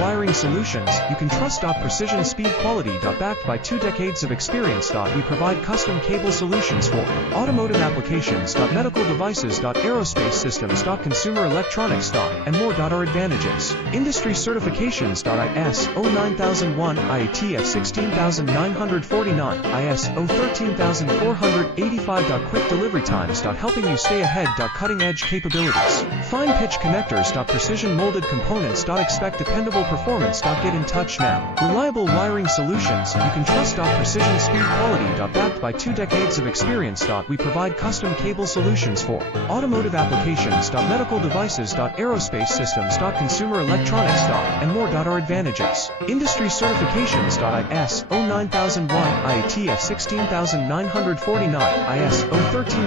wiring solutions you can trust. Precision speed quality. Backed by 2 decades of experience. We provide custom cable solutions for automotive applications. Medical devices. Aerospace systems. Consumer electronics. And more. Our advantages: industry certifications. ISO 9001, IATF 16949, ISO 13485. Quick delivery times. Helping you stay ahead. Cutting edge capabilities. Fine pitch connectors. Precision molded components. Expect dependable performance. Get in touch now. Reliable wiring solutions you can trust. Precision speed quality. Backed by 2 decades of experience. We provide custom cable solutions for automotive applications. Medical devices. Aerospace systems. Consumer electronics. And more. Our advantages: industry certifications. ISO 9001, IATF 16949, ISO 13